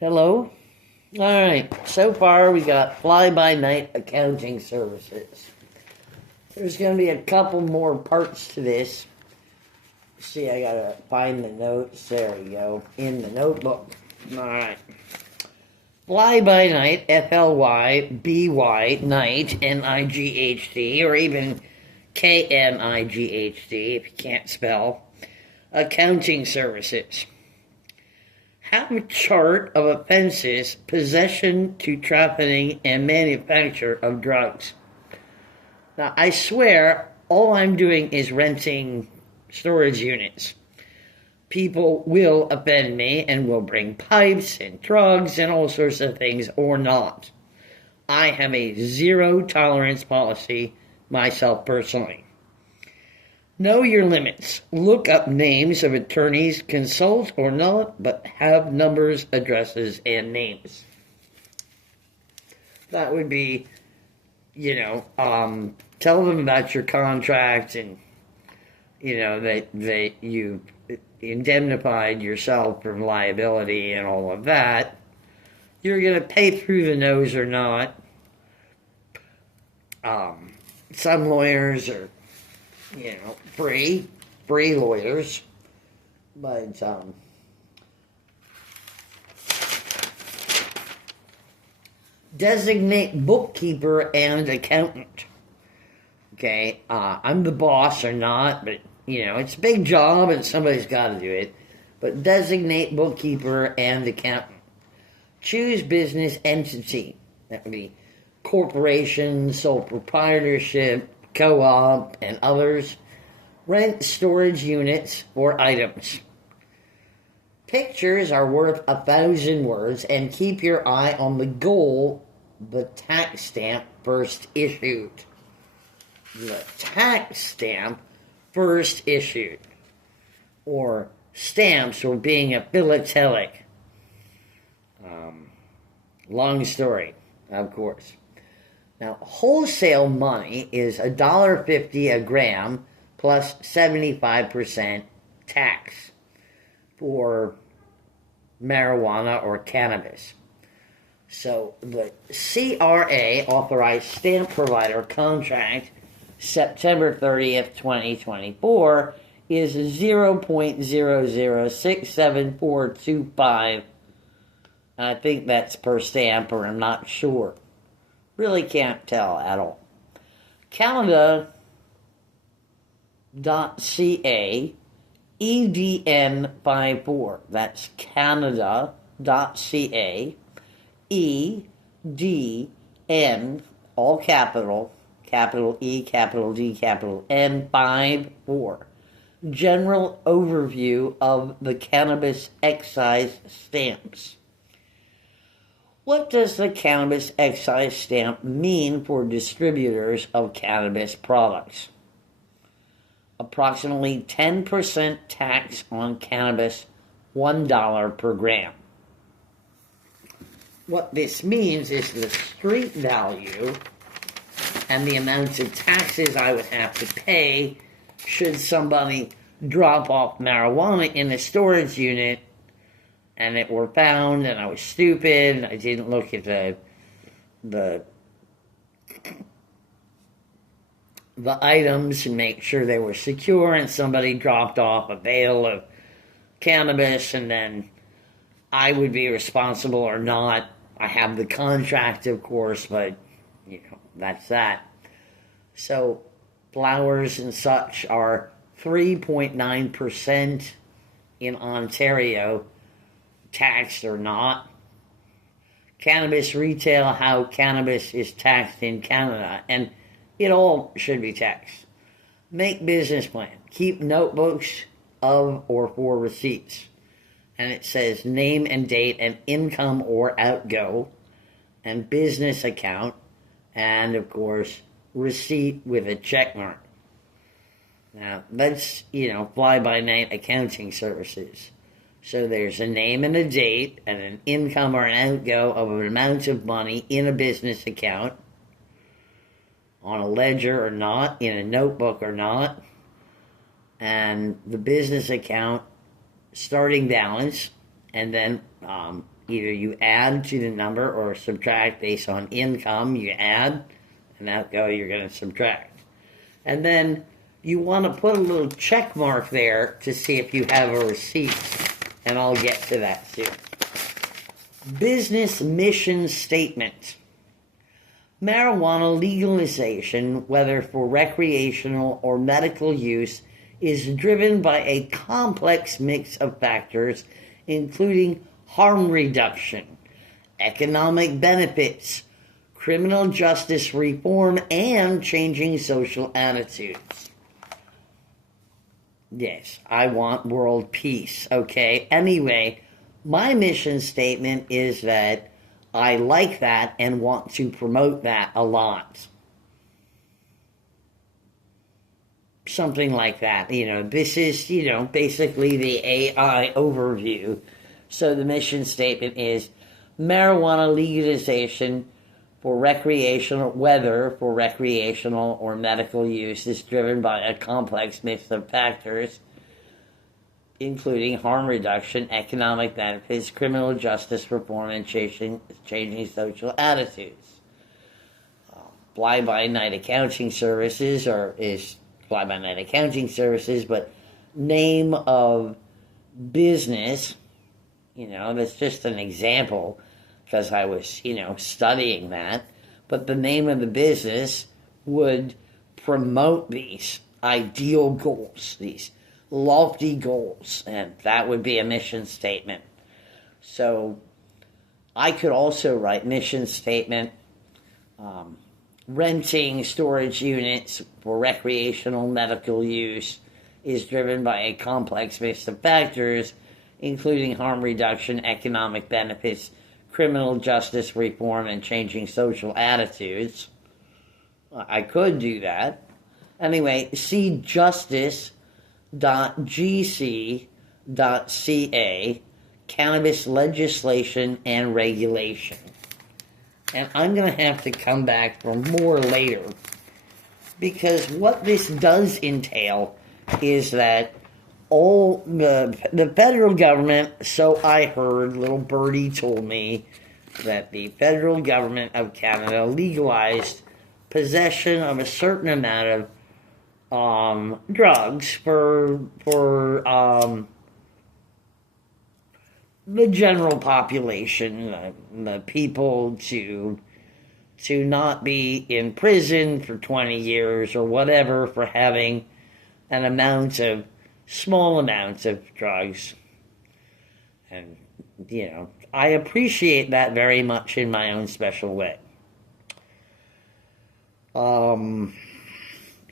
Hello. All right. So far, we got fly-by-night accounting services. There's going to be a couple more parts to this. See, I gotta find the notes. There we go. In the notebook. All right. Fly-by-night, F-L-Y-B-Y, night, N-I-G-H-T, or even K-N-I-G-H-T if you can't spell. Accounting services. Have a chart of offenses, possession to trafficking and manufacture of drugs. Now, I swear, all I'm doing is renting storage units. People will offend me and will bring pipes and drugs and all sorts of things or not. I have a zero tolerance policy myself personally. Know your limits. Look up names of attorneys, consult or not, but have numbers, addresses, and names. That would be, tell them about your contract and, that you indemnified yourself from liability and all of that. You're going to pay through the nose or not. Some lawyers are free lawyers, but designate bookkeeper and accountant. Okay, I'm the boss or not, but it's a big job and somebody's got to do it. But designate bookkeeper and accountant. Choose business entity. That would be corporation, sole proprietorship, co-op, and others. Rent storage units or items. Pictures are worth 1,000 words, and keep your eye on the goal, the tax stamp first issued. The tax stamp first issued. Or stamps or being a philatelic. Long story, of course. Now, wholesale money is $1.50 a gram plus 75% tax for marijuana or cannabis. So the CRA authorized stamp provider contract September 30th, 2024 is 0.0067425. I think that's per stamp, or I'm not sure. Really can't tell at all. Canada.ca, EDN54. That's Canada.ca, EDN, all capital E, capital D, capital N, 54. General overview of the cannabis excise stamps. What does the cannabis excise stamp mean for distributors of cannabis products? Approximately 10% tax on cannabis, $1 per gram. What this means is the street value and the amount of taxes I would have to pay should somebody drop off marijuana in a storage unit and it were found, and I was stupid, and I didn't look at the items and make sure they were secure, and somebody dropped off a bale of cannabis, and then I would be responsible or not. I have the contract, of course, but, that's that. So, flowers and such are 3.9% in Ontario, taxed or not. Cannabis retail, how cannabis is taxed in Canada, and it all should be taxed. Make business plan. Keep notebooks of or for receipts. And it says name and date and income or outgo, and business account, and of course, receipt with a check mark. Now, that's, fly-by-night accounting services. So there's a name and a date and an income or an outgo of an amount of money in a business account, on a ledger or not, in a notebook or not, and the business account starting balance, and then Either you add to the number or subtract based on income. You add, and out go you're going to subtract. And then you want to put a little check mark there to see if you have a receipt. And I'll get to that soon. Business mission statement. Marijuana legalization, whether for recreational or medical use, is driven by a complex mix of factors, including harm reduction, economic benefits, criminal justice reform, and changing social attitudes. Yes, I want world peace, okay? Anyway, my mission statement is that I like that and want to promote that a lot. Something like that. This is, basically the AI overview. So the mission statement is marijuana legalization for recreational, whether for recreational or medical use, is driven by a complex mix of factors, including harm reduction, economic benefits, criminal justice reform, and changing social attitudes. Fly-by-night accounting services is fly-by-night accounting services, but name of business, that's just an example because I was, studying that. But the name of the business would promote these ideal goals, these lofty goals, and that would be a mission statement. So I could also write mission statement, renting storage units for recreational medical use is driven by a complex mix of factors, including harm reduction, economic benefits, criminal justice reform, and changing social attitudes. I could do that. Anyway, see justice.gc.ca, cannabis legislation and regulation. And I'm going to have to come back for more later, because what this does entail is that all the federal government, so I heard, little birdie told me, that the federal government of Canada legalized possession of a certain amount of drugs for the general population, the people to not be in prison for 20 years or whatever for having small amounts of drugs. And, I appreciate that very much in my own special way.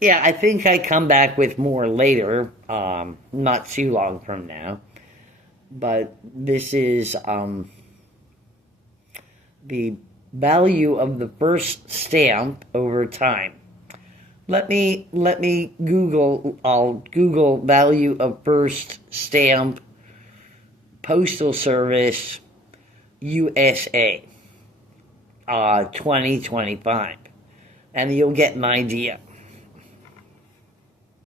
Yeah, I think I come back with more later, not too long from now. But this is the value of the first stamp over time. Let me Google. I'll Google value of first stamp, Postal Service, USA, 2025, and you'll get an idea.